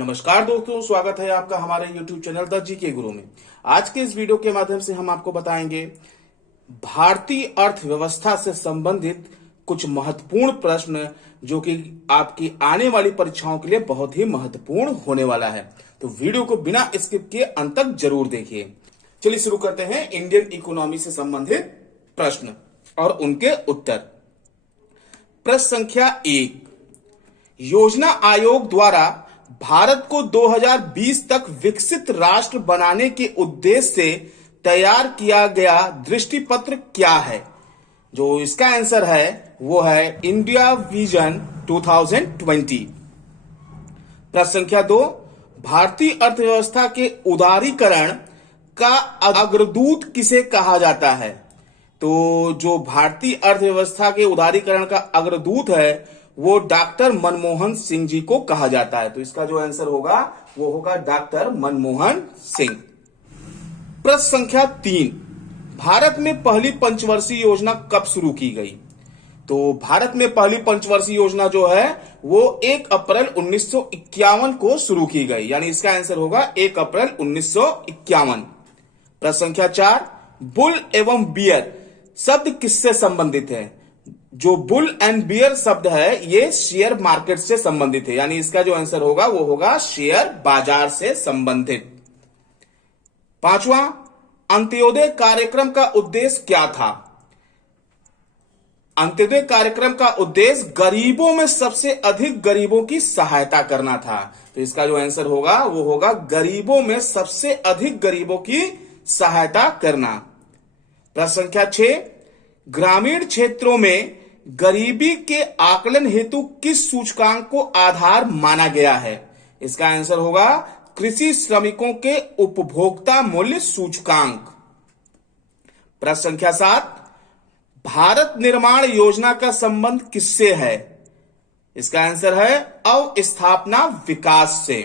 नमस्कार दोस्तों, स्वागत है आपका हमारे YouTube चैनल द जीके गुरु में। आज के इस वीडियो के माध्यम से हम आपको बताएंगे भारतीय अर्थव्यवस्था से संबंधित कुछ महत्वपूर्ण प्रश्न जो कि आपकी आने वाली परीक्षाओं के लिए बहुत ही महत्वपूर्ण होने वाला है। तो वीडियो को बिना स्किप किए अंत तक जरूर देखिए। चलिए शुरू करते हैं इंडियन इकोनॉमी से संबंधित प्रश्न और उनके उत्तर। प्रश्न संख्या 1, योजना आयोग द्वारा भारत को 2020 तक विकसित राष्ट्र बनाने के उद्देश्य से तैयार किया गया दृष्टिपत्र क्या है? जो इसका आंसर है वो है इंडिया विजन 2020। प्रश्न संख्या 2, भारतीय अर्थव्यवस्था के उदारीकरण का अग्रदूत किसे कहा जाता है? तो जो भारतीय अर्थव्यवस्था के उदारीकरण का अग्रदूत है वो डॉक्टर मनमोहन सिंह जी को कहा जाता है। तो इसका जो आंसर होगा वो होगा डॉक्टर मनमोहन सिंह। प्रश्न संख्या 3, भारत में पहली पंचवर्षीय योजना कब शुरू की गई? तो भारत में पहली पंचवर्षीय योजना जो है वो 1 अप्रैल 1951 को शुरू की गई, यानी इसका आंसर होगा 1 अप्रैल 1951। प्रश्न संख्या 4, बुल एवं बियर शब्द किससे संबंधित है? जो बुल एंड बियर शब्द है ये शेयर मार्केट से संबंधित है, यानी इसका जो आंसर होगा वो होगा शेयर बाजार से संबंधित। 5वां, अंत्योदय कार्यक्रम का उद्देश्य क्या था? अंत्योदय कार्यक्रम का उद्देश्य गरीबों में सबसे अधिक गरीबों की सहायता करना था। तो इसका जो आंसर होगा वो होगा गरीबों में सबसे अधिक गरीबों की सहायता करना। प्रश्न संख्या 6, ग्रामीण क्षेत्रों में गरीबी के आकलन हेतु किस सूचकांक को आधार माना गया है? इसका आंसर होगा कृषि श्रमिकों के उपभोक्ता मूल्य सूचकांक। प्रश्न संख्या 7, भारत निर्माण योजना का संबंध किससे है? इसका आंसर है अवस्थापना विकास से।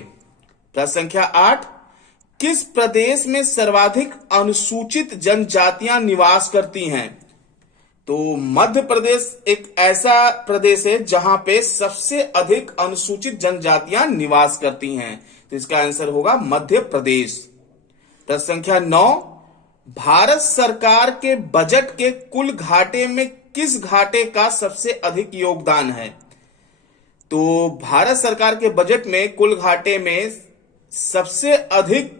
प्रश्न संख्या 8, किस प्रदेश में सर्वाधिक अनुसूचित जनजातियां निवास करती हैं? तो मध्य प्रदेश एक ऐसा प्रदेश है जहां पे सबसे अधिक अनुसूचित जनजातियां निवास करती हैं। तो इसका आंसर होगा मध्य प्रदेश। प्रश्न संख्या 9, भारत सरकार के बजट के कुल घाटे में किस घाटे का सबसे अधिक योगदान है? तो भारत सरकार के बजट में कुल घाटे में सबसे अधिक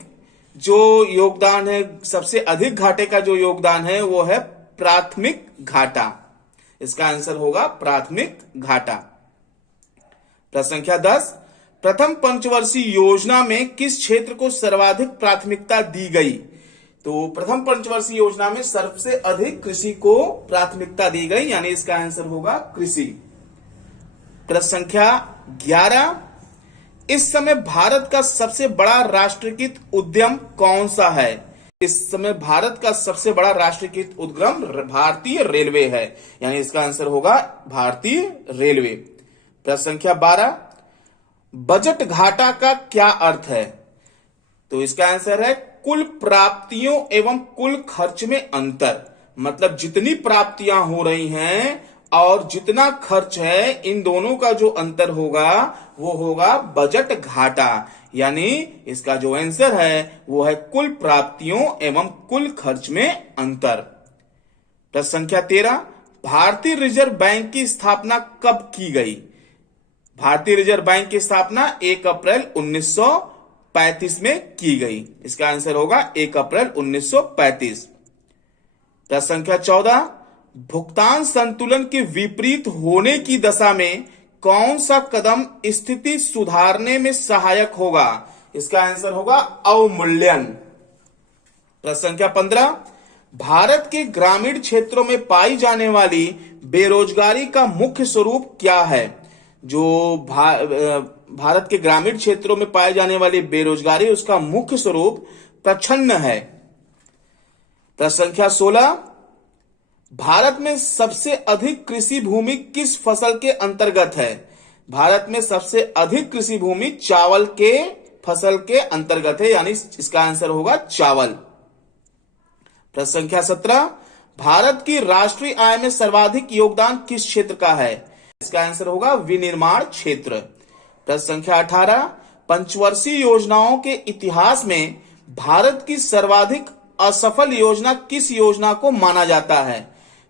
जो योगदान है, सबसे अधिक घाटे का जो योगदान है वो है प्राथमिक घाटा। इसका आंसर होगा प्राथमिक घाटा। प्रश्न संख्या 10, प्रथम पंचवर्षीय योजना में किस क्षेत्र को सर्वाधिक प्राथमिकता दी गई? तो प्रथम पंचवर्षीय योजना में सबसे अधिक कृषि को प्राथमिकता दी गई, यानी इसका आंसर होगा कृषि। प्रश्न संख्या 11, इस समय भारत का सबसे बड़ा राष्ट्रीयकृत उद्यम कौन सा है? इस समय भारत का सबसे बड़ा राष्ट्रीयकृत उद्यम भारतीय रेलवे है, यानी इसका आंसर होगा भारतीय रेलवे। प्रश्न संख्या 12, बजट घाटा का क्या अर्थ है? तो इसका आंसर है कुल प्राप्तियों एवं कुल खर्च में अंतर। मतलब जितनी प्राप्तियां हो रही हैं और जितना खर्च है, इन दोनों का जो अंतर होगा वो होगा बजट घाटा, यानी इसका जो आंसर है वो है कुल प्राप्तियों एवं कुल खर्च में अंतर। प्रश्न संख्या 13, भारतीय रिजर्व बैंक की स्थापना कब की गई? भारतीय रिजर्व बैंक की स्थापना 1 अप्रैल 1935 में की गई। इसका आंसर होगा 1 अप्रैल 1935। प्रश्न संख्या 14, भुगतान संतुलन के विपरीत होने की दशा में कौन सा कदम स्थिति सुधारने में सहायक होगा? इसका आंसर होगा अवमूल्यन। प्रश्न संख्या 15, भारत के ग्रामीण क्षेत्रों में पाई जाने वाली बेरोजगारी का मुख्य स्वरूप क्या है? जो भारत के ग्रामीण क्षेत्रों में पाई जाने वाली बेरोजगारी, उसका मुख्य स्वरूप प्रच्छन्न है। प्रश्न संख्या 16, भारत में सबसे अधिक कृषि भूमि किस फसल के अंतर्गत है? भारत में सबसे अधिक कृषि भूमि चावल के फसल के अंतर्गत है, यानी इसका आंसर होगा चावल। प्रश्न संख्या 17, भारत की राष्ट्रीय आय में सर्वाधिक योगदान किस क्षेत्र का है? इसका आंसर होगा विनिर्माण क्षेत्र। प्रश्न संख्या 18, पंचवर्षीय योजनाओं के इतिहास में भारत की सर्वाधिक असफल योजना किस योजना को माना जाता है?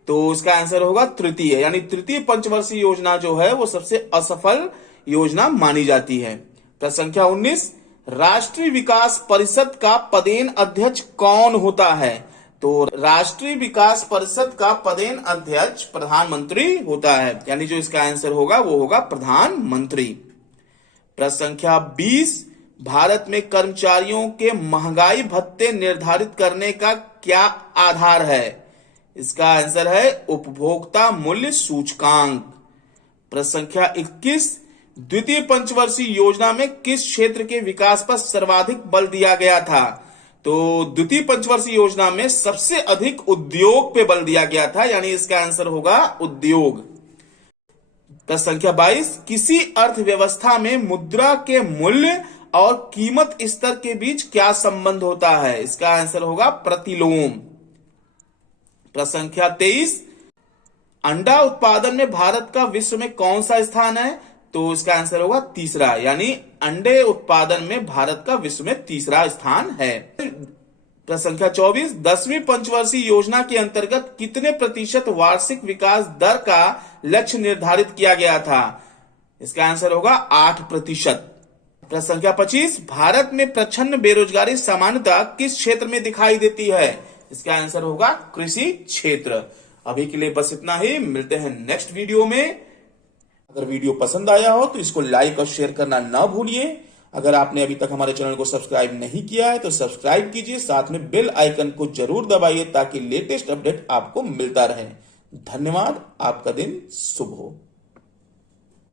तो इसका आंसर होगा तृतीय, यानी तृतीय पंचवर्षीय योजना जो है वो सबसे असफल योजना मानी जाती है। प्रश्न संख्या 19, राष्ट्रीय विकास परिषद का पदेन अध्यक्ष कौन होता है? तो राष्ट्रीय विकास परिषद का पदेन अध्यक्ष प्रधानमंत्री होता है, यानी जो इसका आंसर होगा वो होगा प्रधानमंत्री। प्रश्न संख्या 20, भारत में कर्मचारियों के महंगाई भत्ते निर्धारित करने का क्या आधार है? इसका आंसर है उपभोक्ता मूल्य सूचकांक। प्रश्न संख्या 21, द्वितीय पंचवर्षीय योजना में किस क्षेत्र के विकास पर सर्वाधिक बल दिया गया था? तो द्वितीय पंचवर्षीय योजना में सबसे अधिक उद्योग पे बल दिया गया था, यानी इसका आंसर होगा उद्योग। प्रश्न संख्या 22, किसी अर्थव्यवस्था में मुद्रा के मूल्य और कीमत स्तर के बीच क्या संबंध होता है? इसका आंसर होगा प्रतिलोम। प्रश्न संख्या 23, अंडा उत्पादन में भारत का विश्व में कौन सा स्थान है? तो इसका आंसर होगा तीसरा, यानी अंडे उत्पादन में भारत का विश्व में तीसरा स्थान है। प्रश्न संख्या 24, 10वीं पंचवर्षीय योजना के अंतर्गत कितने प्रतिशत वार्षिक विकास दर का लक्ष्य निर्धारित किया गया था? इसका आंसर होगा 8%। प्रश्न संख्या 25, भारत में प्रच्छन्न बेरोजगारी सामान्यतः किस क्षेत्र में दिखाई देती है? इसका आंसर होगा कृषि क्षेत्र। अभी के लिए बस इतना ही, मिलते हैं नेक्स्ट वीडियो में। अगर वीडियो पसंद आया हो तो इसको लाइक और शेयर करना ना भूलिए। अगर आपने अभी तक हमारे चैनल को सब्सक्राइब नहीं किया है तो सब्सक्राइब कीजिए, साथ में बेल आइकन को जरूर दबाइए ताकि लेटेस्ट अपडेट आपको मिलता रहे। धन्यवाद, आपका दिन शुभ हो।